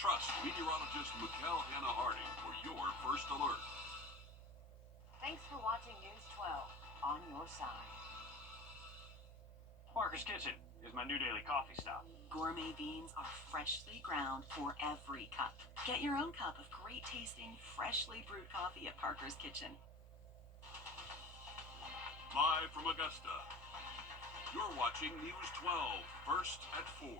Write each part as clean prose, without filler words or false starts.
Trust meteorologist Mikkel Hannah Harding for your first alert. Thanks for watching News 12 on your side. Parker's Kitchen is my new daily coffee stop. Gourmet beans are freshly ground for every cup. Get your own cup of great tasting, freshly brewed coffee at Parker's Kitchen. Live from Augusta, you're watching News 12, first at 4.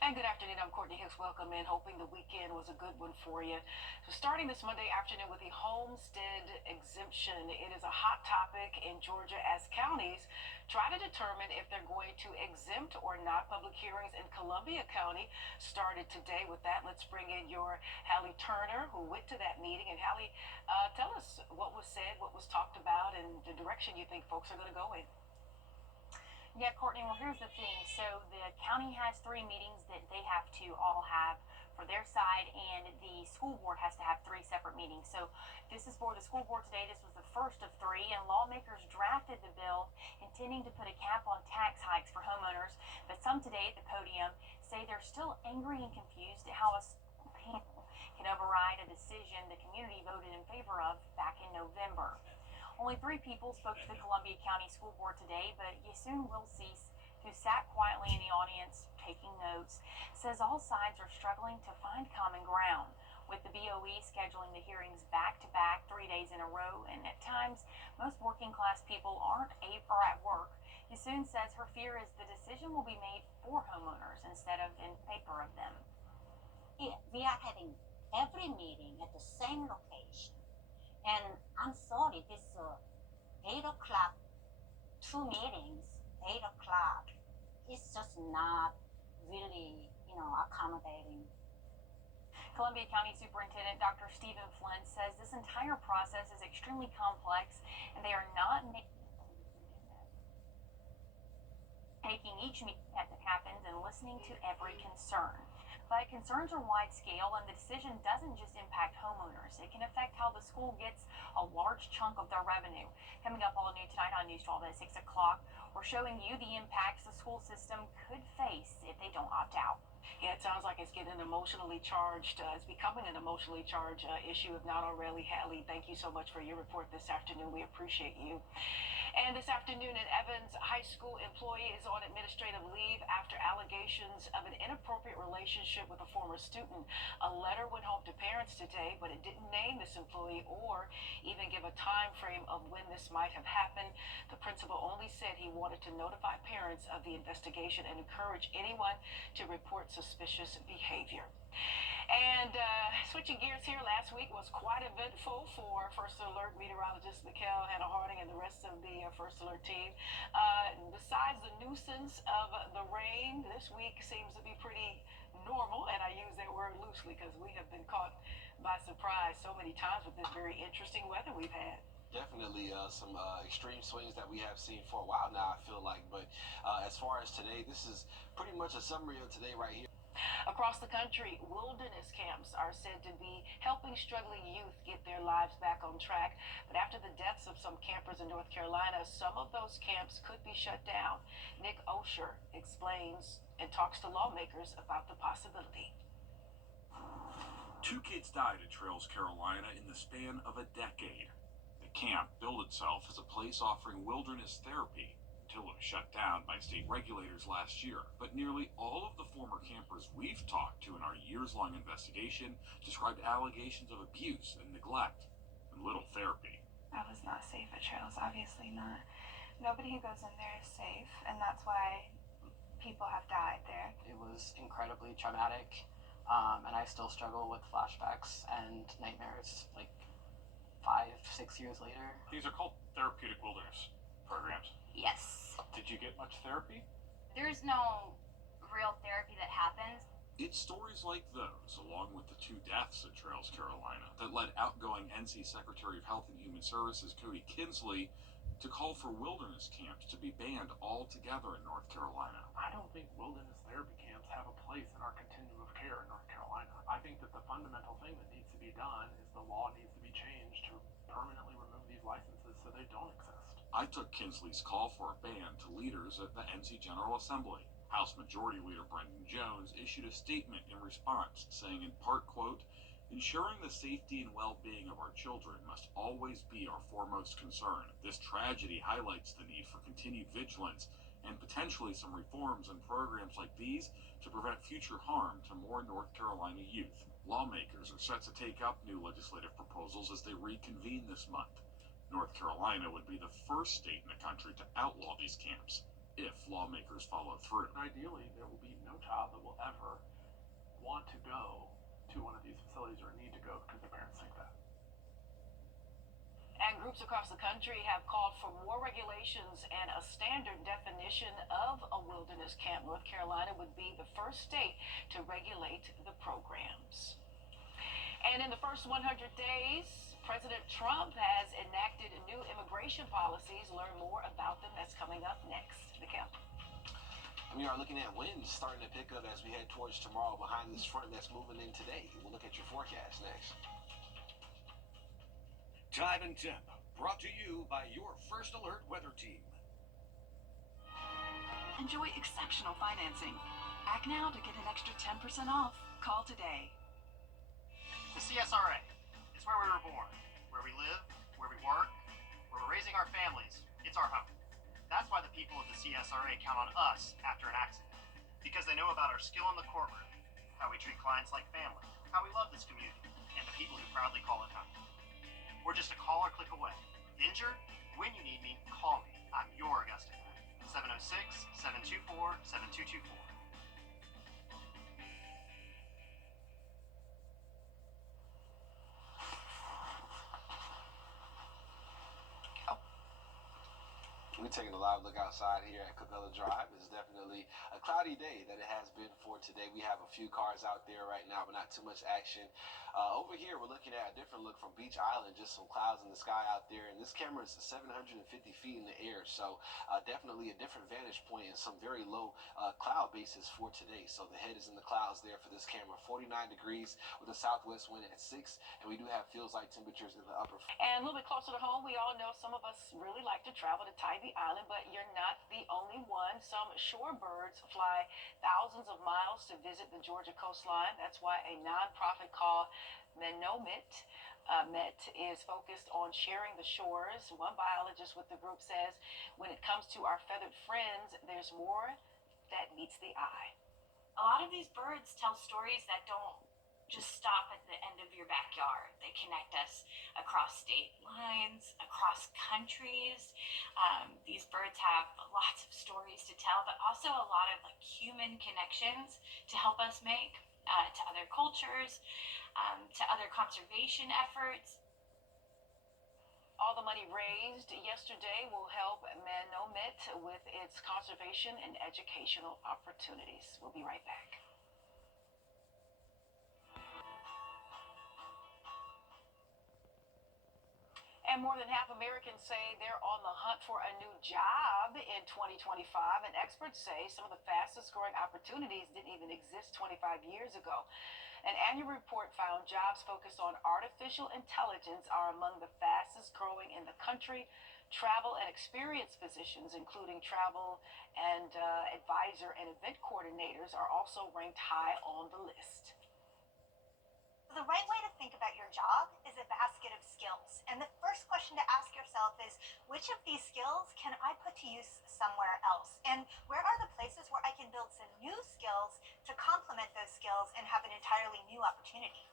And good afternoon, I'm Courtney Hicks. Welcome in, hoping the weekend was a good one for you. So starting this Monday afternoon with the homestead exemption, it is a hot topic in Georgia as counties try to determine if they're going to exempt or not. Public hearings in Columbia County started today. With that, let's bring in your Hallie Turner, who went to that meeting. And Hallie, tell us what was said, what was talked about, and the direction you think folks are going to go in. Yeah, Courtney, well, here's the thing. So the county has 3 meetings that they have to all have for their side, and the school board has to have 3 separate meetings. So this is for the school board today. This was the first of 3, and lawmakers drafted the bill intending to put a cap on tax hikes for homeowners. But some today at the podium say they're still angry and confused at how a panel can override a decision the community voted in favor of back in November. Only 3 people spoke to the Columbia County School Board today, but Yasun Wilcease, who sat quietly in the audience taking notes, says all sides are struggling to find common ground, with the BOE scheduling the hearings back-to-back 3 days in a row, and at times, most working-class people aren't at work. Yasun says her fear is the decision will be made for homeowners instead of in favor of them. Yeah, we are having every meeting at the same location. And I'm sorry, this 8 o'clock, 2 meetings, 8 o'clock, it's just not really, accommodating. Columbia County Superintendent Dr. Stephen Flynn says this entire process is extremely complex, and they are not taking each meeting as it happens and listening to every concern. But concerns are wide scale, and the decision doesn't just impact homeowners. It can affect how the school gets a large chunk of their revenue. Coming up all new tonight on News 12 at 6 o'clock, we're showing you the impacts the school system could face if they don't opt out. Yeah, it sounds like it's getting emotionally charged. It's becoming an emotionally charged issue, if not already. Hallie, thank you so much for your report this afternoon. We appreciate you. And this afternoon, an Evans High School employee is on administrative leave after allegations of an inappropriate relationship with a former student. A letter went home to parents today, but it didn't name this employee or even give a time frame of when this might have happened. The principal only said he wanted to notify parents of the investigation and encourage anyone to report suspicious behavior. And switching gears here, last week was quite eventful for First Alert meteorologist Mikkel Hannah Harding and the rest of the First Alert team. Besides the nuisance of the rain, this week seems to be pretty normal, and I use that word loosely because we have been caught by surprise so many times with this very interesting weather we've had. Definitely some extreme swings that we have seen for a while now, I feel like. But as far as today, this is pretty much a summary of today right here. Across the country, wilderness camps are said to be helping struggling youth get their lives back on track. But after the deaths of some campers in North Carolina, some of those camps could be shut down. Nick Osher explains and talks to lawmakers about the possibility. 2 kids died at Trails, Carolina in the span of a decade. The camp billed itself as a place offering wilderness therapy until it was shut down by state regulators last year. But nearly all of the former campers we've talked to in our years-long investigation described allegations of abuse and neglect and little therapy. I was not safe at Trails, obviously not. Nobody who goes in there is safe, and that's why people have died there. It was incredibly traumatic, and I still struggle with flashbacks and nightmares like 5-6 years later. These are called therapeutic wilderness programs. Yes. Did you get much therapy? There's no real therapy that happens. It's stories like those, along with the 2 deaths at Trails, Carolina, that led outgoing NC Secretary of Health and Human Services Cody Kinsley to call for wilderness camps to be banned altogether in North Carolina. I don't think wilderness therapy camps have a place in our continuum of care in North Carolina. I think that the fundamental thing that needs to be done is the law needs to be changed to permanently remove these licenses so they don't exist. I took Kinsley's call for a ban to leaders at the NC General Assembly. House Majority Leader Brendan Jones issued a statement in response, saying in part, quote, "Ensuring the safety and well-being of our children must always be our foremost concern. This tragedy highlights the need for continued vigilance and potentially some reforms and programs like these to prevent future harm to more North Carolina youth." Lawmakers are set to take up new legislative proposals as they reconvene this month. North Carolina would be the first state in the country to outlaw these camps if lawmakers follow through. Ideally, there will be no child that will ever want to go to one of these facilities or need to go because their parents think that. And groups across the country have called for more regulations and a standard definition of a wilderness camp. North Carolina would be the first state to regulate the programs. And in the first 100 days, President Trump has enacted new immigration policies. Learn more about them. That's coming up next. Mikhail. We are looking at winds starting to pick up as we head towards tomorrow behind this front that's moving in today. We'll look at your forecast next. Time and Temp, brought to you by your First Alert weather team. Enjoy exceptional financing. Act now to get an extra 10% off. Call today. The CSRA is where we were born, where we live, where we work, where we're raising our families. It's our home. That's why the people of the CSRA count on us after an accident, because they know about our skill in the courtroom, how we treat clients like family, how we love this community, and the people who proudly call it home. We're just a call or click away. Injured? When you need me, call me. I'm your Augusta guy. 706-724-7224. We're taking a live look outside here at Cookella Drive. It's definitely a cloudy day that it has been for today. We have a few cars out there right now, but not too much action. Over here, we're looking at a different look from Beach Island, just some clouds in the sky out there. And this camera is 750 feet in the air, so definitely a different vantage point and some very low cloud bases for today. So the head is in the clouds there for this camera. 49 degrees with a southwest wind at 6, and we do have feels like temperatures in the upper. And a little bit closer to home, we all know some of us really like to travel to Tybee Island, but you're not the only one. Some shorebirds fly thousands of miles to visit the Georgia coastline. That's why a nonprofit called Met is focused on sharing the shores. One biologist with the group says, when it comes to our feathered friends, there's more that meets the eye. A lot of these birds tell stories that don't just stop at the end of your backyard. They connect us across state lines, across countries. These birds have lots of stories to tell, but also a lot of human connections to help us make to other cultures, to other conservation efforts. All the money raised yesterday will help Manomet with its conservation and educational opportunities. We'll be right back. And more than half Americans say they're on the hunt for a new job in 2025. And experts say some of the fastest growing opportunities didn't even exist 25 years ago. An annual report found jobs focused on artificial intelligence are among the fastest growing in the country. Travel and experience positions, including travel and advisor and event coordinators, are also ranked high on the list. The right way to think about your job is a basket of skills. And the first question to ask yourself is, which of these skills can I put to use somewhere else? And where are the places where I can build some new skills to complement those skills and have an entirely new opportunity?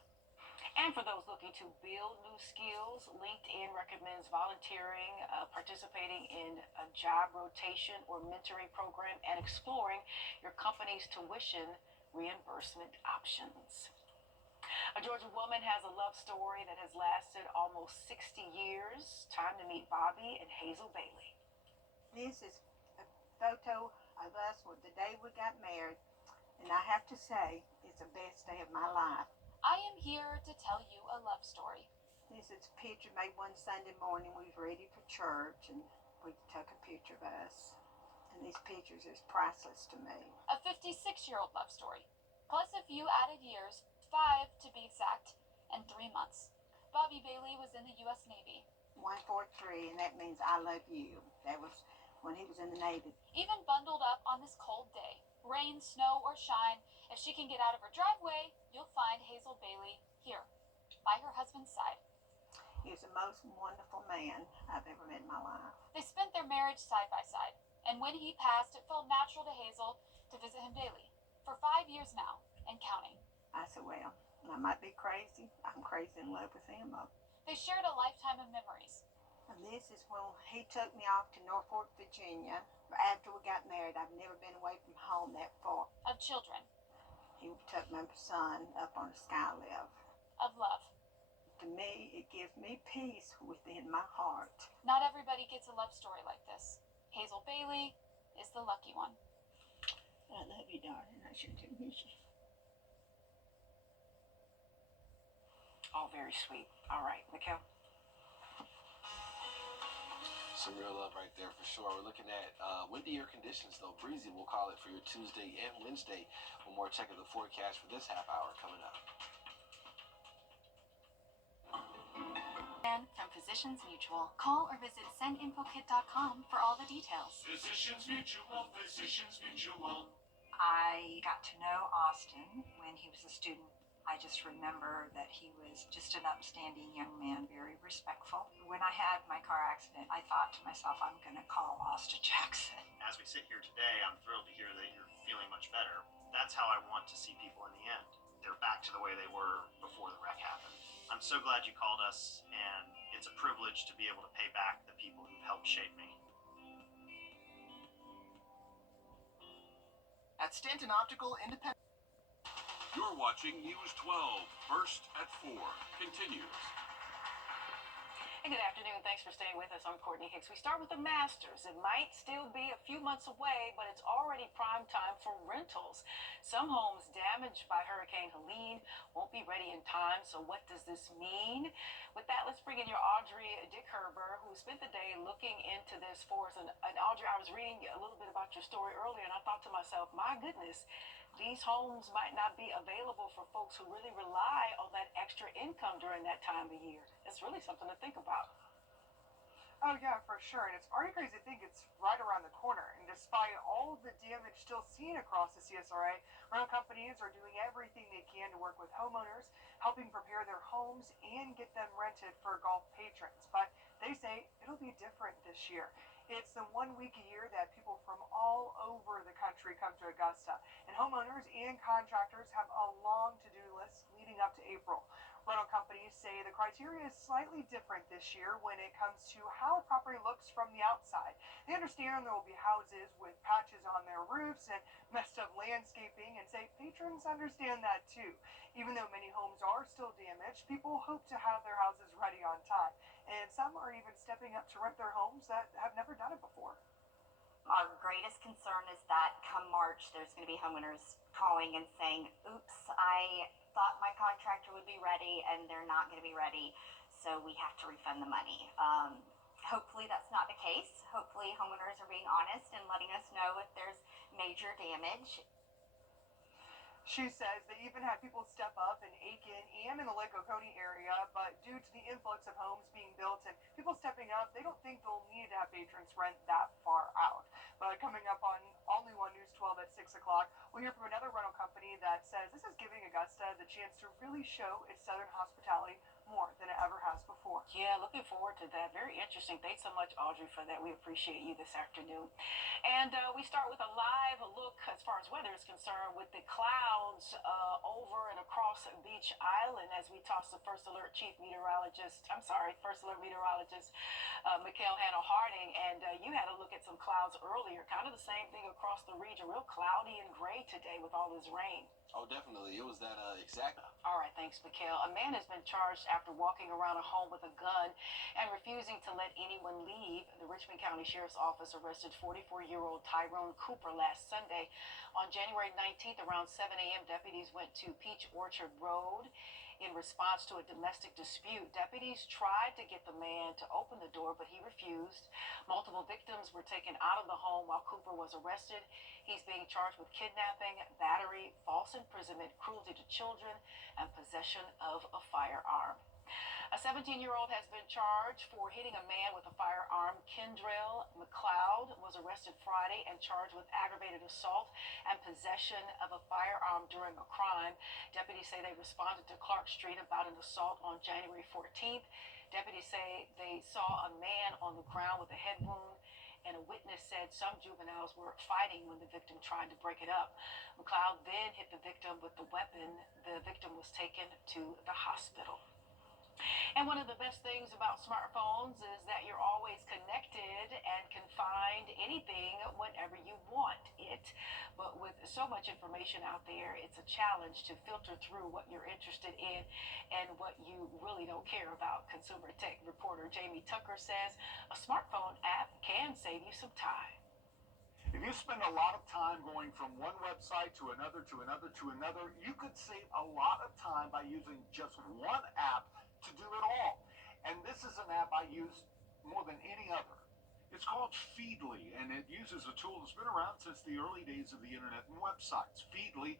And for those looking to build new skills, LinkedIn recommends volunteering, participating in a job rotation or mentoring program, and exploring your company's tuition reimbursement options. A Georgia woman has a love story that has lasted almost 60 years. Time to meet Bobby and Hazel Bailey. This is a photo of us with the day we got married, and I have to say, it's the best day of my life. I am here to tell you a love story. This is a picture made one Sunday morning. We was ready for church, and we took a picture of us. And these pictures is priceless to me. A 56-year-old love story, plus a few added years, 5 to be exact, and 3 months. Bobby Bailey was in the U.S. Navy. 143, and that means I love you. That was when he was in the Navy. Even bundled up on this cold day, Rain, snow, or shine, if she can get out of her driveway, you'll find Hazel Bailey here, by her husband's side. He's the most wonderful man I've ever met in my life. They spent their marriage side by side, and when he passed, it felt natural to Hazel to visit him daily, for 5 years now, and counting. I said, well, I might be crazy. I'm crazy in love with him. They shared a lifetime of memories. And this is when he took me off to Norfolk, Virginia. After we got married, I've never been away from home that far. Of children. He took my son up on a sky lift. Of love. To me, it gives me peace within my heart. Not everybody gets a love story like this. Hazel Bailey is the lucky one. I love you, darling. I sure do miss you. Oh, very sweet. All right, Mikhail. Some real love right there for sure. We're looking at windier conditions, though. Breezy, we'll call it, for your Tuesday and Wednesday. One more check of the forecast for this half hour coming up. And from Physicians Mutual, call or visit sendinfokit.com for all the details. Physicians Mutual, Physicians Mutual. I got to know Austin when he was a student. I just remember that he was just an upstanding young man, very respectful. When I had my car accident, I thought to myself, I'm going to call Austin Jackson. As we sit here today, I'm thrilled to hear that you're feeling much better. That's how I want to see people in the end. They're back to the way they were before the wreck happened. I'm so glad you called us, and it's a privilege to be able to pay back the people who've helped shape me. At Stanton Optical Independent. You're watching News 12, first at 4. Continues. Hey, good afternoon. Thanks for staying with us. I'm Courtney Hicks. We start with the Masters. It might still be a few months away, but it's already prime time for rentals. Some homes damaged by Hurricane Helene won't be ready in time. So what does this mean? With that, let's bring in your Audrey Dickherber, who spent the day looking into this for us. And Audrey, I was reading a little bit about your story earlier, and I thought to myself, my goodness, these homes might not be available for folks who really rely on that extra income during that time of year. It's really something to think about. Oh yeah, for sure. And it's already crazy to think it's right around the corner. And despite all of the damage still seen across the CSRA, rental companies are doing everything they can to work with homeowners, helping prepare their homes and get them rented for golf patrons. But they say it'll be different this year. It's the 1 week a year that people from all over the country come to Augusta. And homeowners and contractors have a long to-do list leading up to April. Rental companies say the criteria is slightly different this year when it comes to how a property looks from the outside. They understand there will be houses with patches on their roofs and messed up landscaping, and say patrons understand that too. Even though many homes are still damaged, people hope to have their houses ready on time. And some are even stepping up to rent their homes that have never done it before. Our greatest concern is that come March, there's going to be homeowners calling and saying, oops, I thought my contractor would be ready and they're not going to be ready, so we have to refund the money. Hopefully that's not the case. Hopefully homeowners are being honest and letting us know if there's major damage. She says they even had people step up in Aiken and in the Lake Oconee area, but due to the influx of homes being built and people stepping up, they don't think they'll need to have patrons rent that far out. But coming up on All New on News 12 at 6 o'clock, we'll hear from another rental company that says this is giving Augusta the chance to really show its southern hospitality more than it ever has before. Yeah, looking forward to that. Very interesting. Thanks so much, Audrey, for that. We appreciate you this afternoon. And we start with a live look as far as weather is concerned with the clouds over and across Beach Island as we toss the First Alert meteorologist, Mikhail Hannah-Harding. And you had a look at some clouds earlier. Kind of the same thing across the region. Real cloudy and gray today with all this rain. Oh, definitely. It was that exact. All right, thanks, Mikhail. A man has been charged after walking around a home with a gun and refusing to let anyone leave. The Richmond County Sheriff's Office arrested 44-year-old Tyrone Cooper last Sunday. On January 19th, around 7 a.m., deputies went to Peach Orchard Road in response to a domestic dispute. Deputies tried to get the man to open the door, but he refused. Multiple victims were taken out of the home while Cooper was arrested. He's being charged with kidnapping, battery, false imprisonment, cruelty to children, and possession of a firearm. A A 17-year-old has been charged for hitting a man with a firearm. Kendrell McLeod was arrested Friday and charged with aggravated assault and possession of a firearm during a crime. Deputies say they responded to Clark Street about an assault on January 14th. Deputies say they saw a man on the ground with a head wound, and a witness said some juveniles were fighting when the victim tried to break it up. McLeod then hit the victim with the weapon. The victim was taken to the hospital. And one of the best things about smartphones is that you're always connected and can find anything whenever you want it. But with so much information out there, it's a challenge to filter through what you're interested in and what you really don't care about. Consumer tech reporter Jamie Tucker says a smartphone app can save you some time. If you spend a lot of time going from one website to another, you could save a lot of time by using just one app to do it all. And this is an app I use more than any other. It's called Feedly, and it uses a tool that's been around since the early days of the internet and websites. Feedly,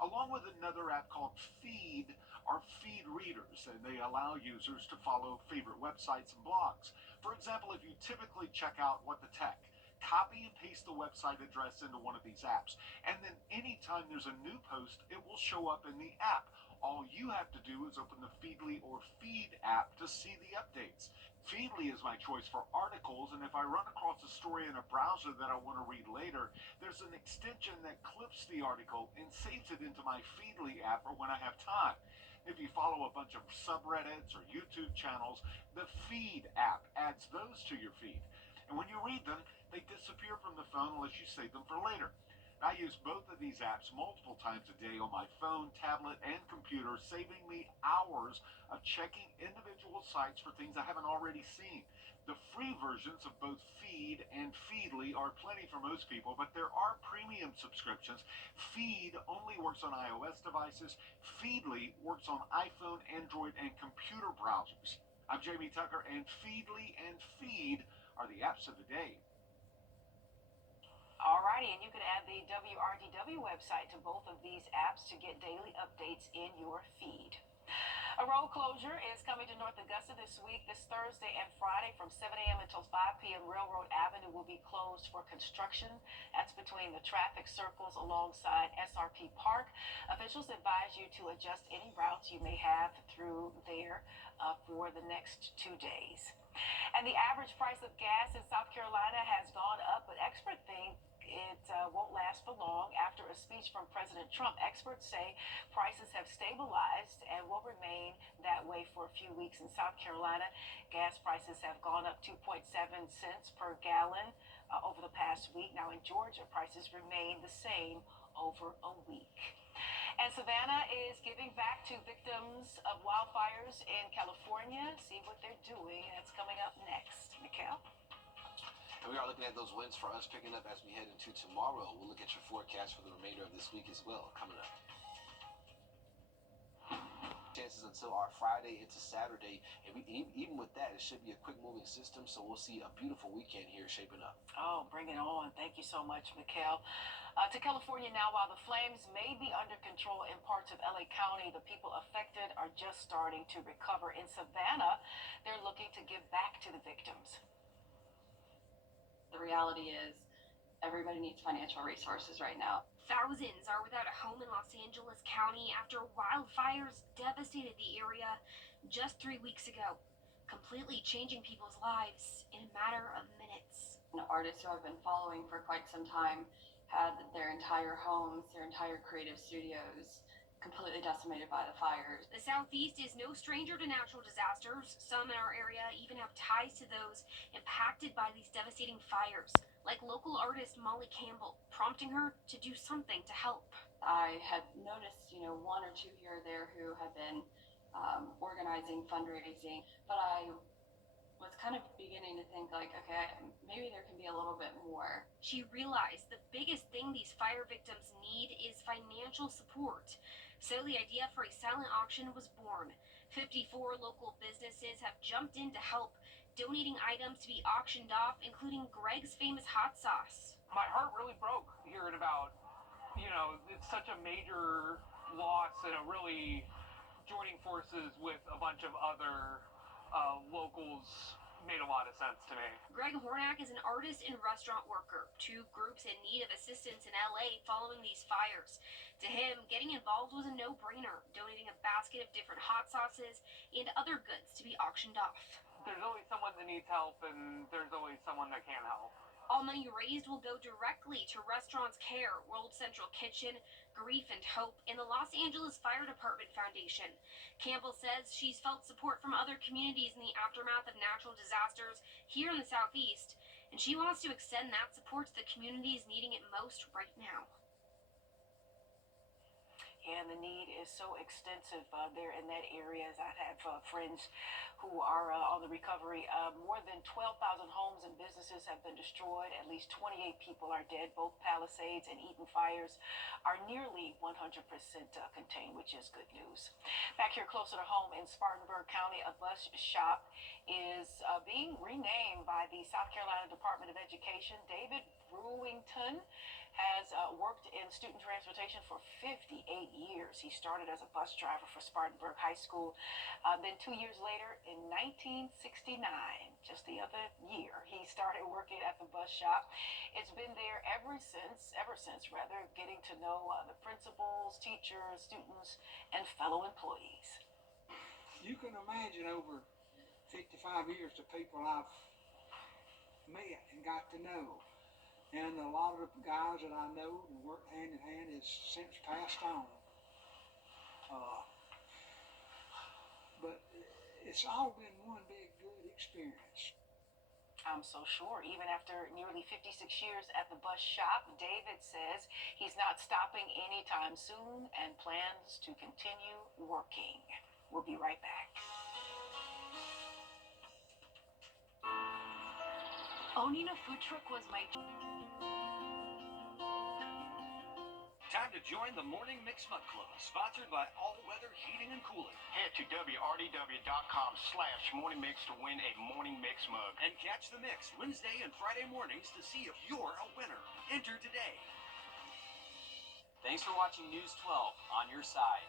along with another app called Feed, are feed readers, and they allow users to follow favorite websites and blogs. For example, if you typically check out What the Tech, copy and paste the website address into one of these apps, and then anytime there's a new post, it will show up in the app. All you have to do is open the Feedly or Feed app to see the updates. Feedly is my choice for articles, and if I run across a story in a browser that I want to read later, there's an extension that clips the article and saves it into my Feedly app for when I have time. If you follow a bunch of subreddits or YouTube channels, the Feed app adds those to your feed. And when you read them, they disappear from the phone unless you save them for later. I use both of these apps multiple times a day on my phone, tablet, and computer, saving me hours of checking individual sites for things I haven't already seen. The free versions of both Feed and Feedly are plenty for most people, but there are premium subscriptions. Feed only works on iOS devices. Feedly works on iPhone, Android, and computer browsers. I'm Jamie Tucker, and Feedly and Feed are the apps of the day. Alrighty, and you can add the WRDW website to both of these apps to get daily updates in your feed. A road closure is coming to North Augusta this week. This Thursday and Friday from 7 a.m. until 5 p.m. Railroad Avenue will be closed for construction. That's between the traffic circles alongside SRP Park. Officials advise you to adjust any routes you may have through there for the next 2 days. And the average price of gas in South Carolina has gone up, but experts think it won't last for long. After a speech from President Trump, experts say prices have stabilized and will remain that way for a few weeks in South Carolina. Gas prices have gone up 2.7 cents per gallon over the past week. Now in Georgia, prices remain the same over a week. And Savannah is giving back to victims of wildfires in California. See what they're doing. That's coming up next. Mikhail? And we are looking at those winds for us picking up as we head into tomorrow. We'll look at your forecast for the remainder of this week as well, coming up. Chances until our Friday into Saturday, and even with that, it should be a quick moving system, so we'll see a beautiful weekend here shaping up. Oh, bring it on. Thank you so much, Mikhail. To California now, while the flames may be under control in parts of LA County, the people affected are just starting to recover. In Savannah, they're looking to give back to the victims. The reality is everybody needs financial resources right now. Thousands are without a home in Los Angeles County after wildfires devastated the area just 3 weeks ago, completely changing people's lives in a matter of minutes. And artists who I've been following for quite some time had their entire homes, their entire creative studios completely decimated by the fires. The Southeast is no stranger to natural disasters. Some in our area even have ties to those impacted by these devastating fires, like local artist Molly Campbell, prompting her to do something to help. I had noticed, one or two here or there who had been organizing, fundraising, but I was kind of beginning to think like, okay, maybe there can be a little bit more. She realized the biggest thing these fire victims need is financial support. So the idea for a silent auction was born. 54 local businesses have jumped in to help, donating items to be auctioned off, including Greg's famous hot sauce. My heart really broke hearing about, it's such a major loss and a really joining forces with a bunch of other locals made a lot of sense to me. Greg Hornak is an artist and restaurant worker, two groups in need of assistance in LA following these fires. To him, getting involved was a no-brainer, donating a basket of different hot sauces and other goods to be auctioned off. There's always someone that needs help, and there's always someone that can help. All money raised will go directly to Restaurants Care, World Central Kitchen, Grief and Hope, and the Los Angeles Fire Department Foundation. Campbell says she's felt support from other communities in the aftermath of natural disasters here in the Southeast, and she wants to extend that support to the communities needing it most right now. And the need is so extensive there in that area. As I have friends who are on the recovery. More than 12,000 homes and businesses have been destroyed. At least 28 people are dead. Both Palisades and Eaton fires are nearly 100% contained, which is good news. Back here closer to home in Spartanburg County, a bus shop is being renamed by the South Carolina Department of Education. David Brewington has worked in student transportation for 58 years. He started as a bus driver for Spartanburg High School. Then 2 years later, in 1969, just the other year, he started working at the bus shop. It's been there ever since, getting to know the principals, teachers, students, and fellow employees. You can imagine over 55 years the people I've met and got to know. And a lot of the guys that I know and worked hand in hand has since passed on. But it's all been one big good experience. I'm so sure. Even after nearly 56 years at the bus shop, David says he's not stopping anytime soon and plans to continue working. We'll be right back. Owning a food truck was my Time to join the Morning Mix Mug Club, sponsored by All Weather Heating and Cooling. Head to WRDW.com/morningmix to win a Morning Mix mug. And catch the mix Wednesday and Friday mornings to see if you're a winner. Enter today. Thanks for watching News 12 on your side.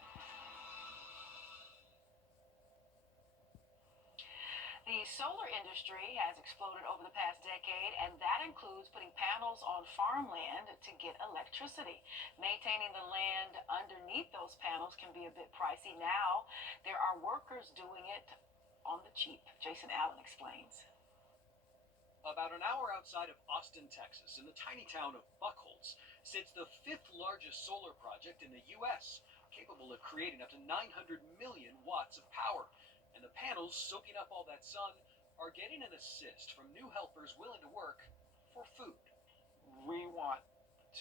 The solar industry has exploded over the past decade, and that includes putting panels on farmland to get electricity. Maintaining the land underneath those panels can be a bit pricey. Now, there are workers doing it on the cheap. Jason Allen explains. About an hour outside of Austin, Texas, in the tiny town of Buckholz, sits the 5th largest solar project in the U.S., capable of creating up to 900 million watts of power. And the panels soaking up all that sun are getting an assist from new helpers willing to work for food. We want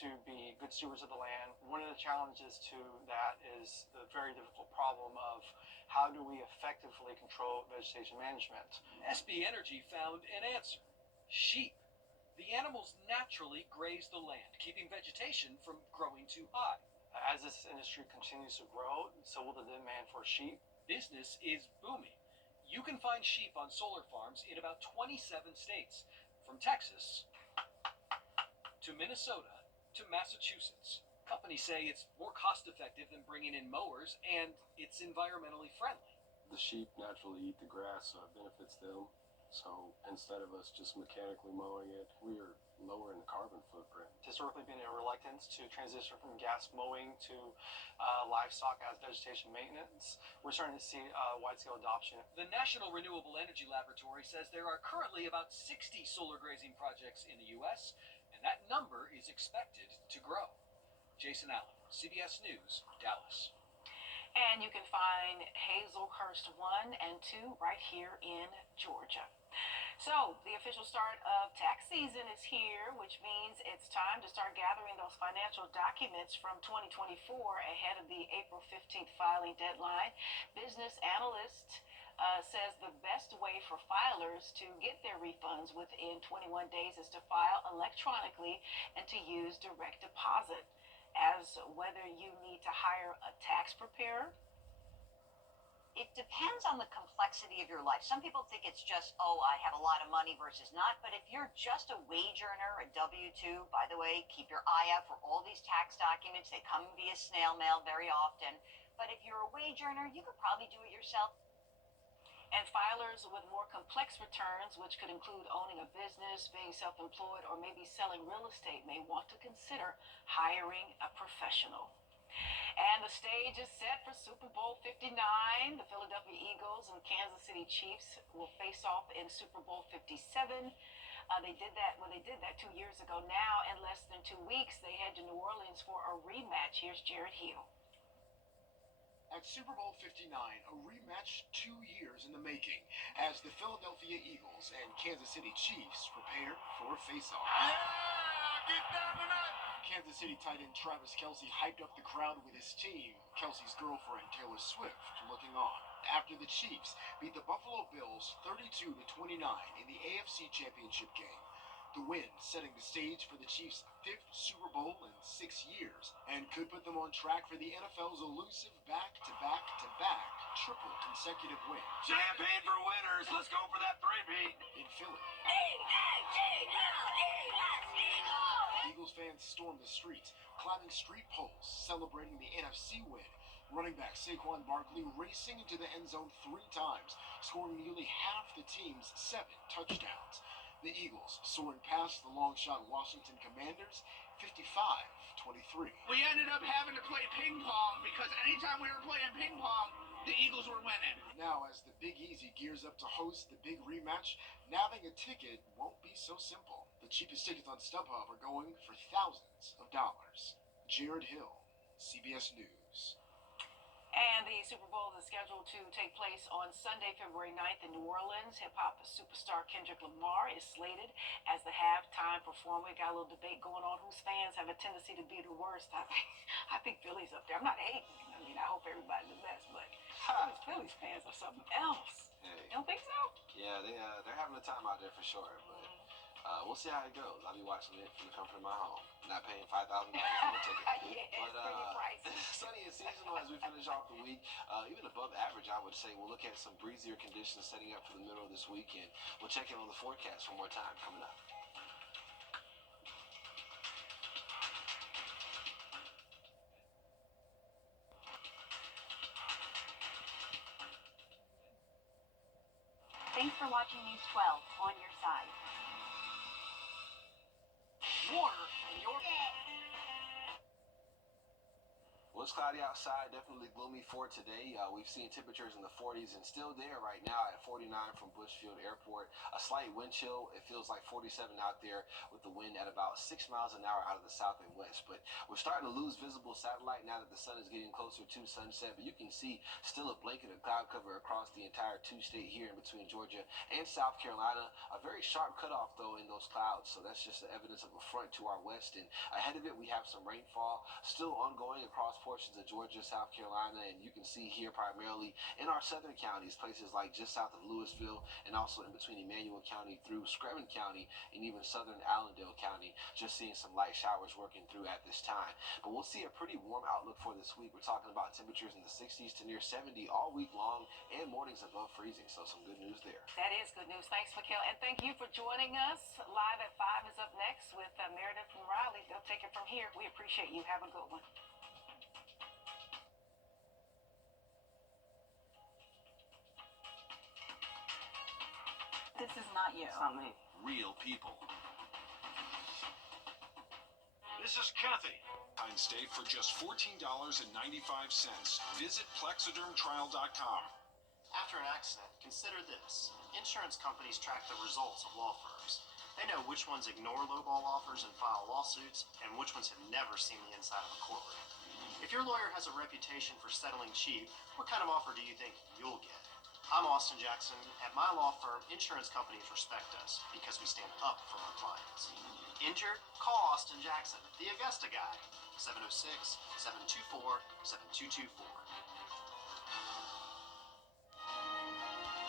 to be good stewards of the land. One of the challenges to that is the very difficult problem of how do we effectively control vegetation management. SB Energy found an answer. Sheep. The animals naturally graze the land, keeping vegetation from growing too high. As this industry continues to grow, so will the demand for sheep. Business is booming. You can find sheep on solar farms in about 27 states, from Texas to Minnesota to Massachusetts. Companies say it's more cost-effective than bringing in mowers, and it's environmentally friendly. The sheep naturally eat the grass, so it benefits them. So instead of us just mechanically mowing it, we are lowering the carbon footprint. Historically been a reluctance to transition from gas mowing to livestock as vegetation maintenance. We're starting to see wide-scale adoption. The National Renewable Energy Laboratory says there are currently about 60 solar grazing projects in the U.S., and that number is expected to grow. Jason Allen, CBS News, Dallas. And you can find Hazelhurst 1 and 2 right here in Georgia. So, the official start of tax season is here, which means it's time to start gathering those financial documents from 2024 ahead of the April 15th filing deadline. Business Analyst says the best way for filers to get their refunds within 21 days is to file electronically and to use direct deposit. As whether you need to hire a tax preparer? It depends on the complexity of your life. Some people think it's just, oh, I have a lot of money versus not. But if you're just a wage earner, a W-2, by the way, keep your eye out for all these tax documents. They come via snail mail very often. But if you're a wage earner, you could probably do it yourself. And filers with more complex returns, which could include owning a business, being self-employed, or maybe selling real estate, may want to consider hiring a professional. And the stage is set for Super Bowl 59. The Philadelphia Eagles and Kansas City Chiefs will face off in Super Bowl 57. They did that 2 years ago. Now, in less than 2 weeks, they head to New Orleans for a rematch. Here's Jared Hill. At Super Bowl 59, a rematch 2 years in the making, as the Philadelphia Eagles and Kansas City Chiefs prepare for a face-off. Get down tonight! Kansas City tight end Travis Kelce hyped up the crowd with his team, Kelce's girlfriend Taylor Swift looking on, after the Chiefs beat the Buffalo Bills 32-29 in the AFC Championship game. The win setting the stage for the Chiefs' 5th Super Bowl in 6 years, and could put them on track for the NFL's elusive back-to-back-to-back triple consecutive win. Champagne for winners! Let's go for that three-peat! In Philly. Eagles fans stormed the streets, climbing street poles, celebrating the NFC win. Running back Saquon Barkley racing into the end zone 3 times, scoring nearly half the team's 7 touchdowns. The Eagles soaring past the long-shot Washington Commanders 55-23. We ended up having to play ping pong because anytime we were playing ping pong, the Eagles were winning. Now, as the Big Easy gears up to host the big rematch, nabbing a ticket won't be so simple. The cheapest tickets on StubHub are going for thousands of dollars. Jared Hill, CBS News. And the Super Bowl is scheduled to take place on Sunday, February 9th in New Orleans. Hip-hop superstar Kendrick Lamar is slated as the halftime performer. Got a little debate going on whose fans have a tendency to be the worst. I think Philly's up there. I'm not hating. I mean, I hope everybody's the best, but Philly's fans are something else. Hey. You don't think so? Yeah, they're having a time out there for sure, but we'll see how it goes. I'll be watching it from the comfort of my home, not paying $5,000 for a ticket. Yeah, But it's pretty pricey. sunny and seasonal as we finish off the week, even above average, I would say. We'll look at some breezier conditions setting up for the middle of this weekend. We'll check in on the forecast one more time coming up. Thanks for watching News 12 on your side. Water in your... Well, it's cloudy outside, definitely gloomy for today. We've seen temperatures in the 40s and still there right now at 49 from Bushfield Airport. A slight wind chill. It feels like 47 out there with the wind at about 6 miles an hour out of the south and west. But we're starting to lose visible satellite now that the sun is getting closer to sunset. But you can see still a blanket of cloud cover across the entire two-state here in between Georgia and South Carolina. A very sharp cutoff, though, in those clouds. So that's just the evidence of a front to our west. And ahead of it, we have some rainfall still ongoing across portions of Georgia, South Carolina, and you can see here primarily in our southern counties, places like just south of Louisville and also in between Emmanuel County through Screven County and even southern Allendale County, just seeing some light showers working through at this time. But we'll see a pretty warm outlook for this week. We're talking about temperatures in the 60s to near 70 all week long and mornings above freezing, so some good news there. That is good news. Thanks, Mikhail. And thank you for joining us. Live at 5 is up next with Meredith and Riley. They'll take it from here. We appreciate you. Have a good one. This is not you. It's not me. Real people. This is Kathy. Stay for just $14.95. Visit plexidermtrial.com. After an accident, consider this. Insurance companies track the results of law firms. They know which ones ignore lowball offers and file lawsuits, and which ones have never seen the inside of a courtroom. If your lawyer has a reputation for settling cheap, what kind of offer do you think you'll get? I'm Austin Jackson. At my law firm, insurance companies respect us because we stand up for our clients. Injured? Call Austin Jackson, the Augusta guy. 706-724-7224.